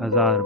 1000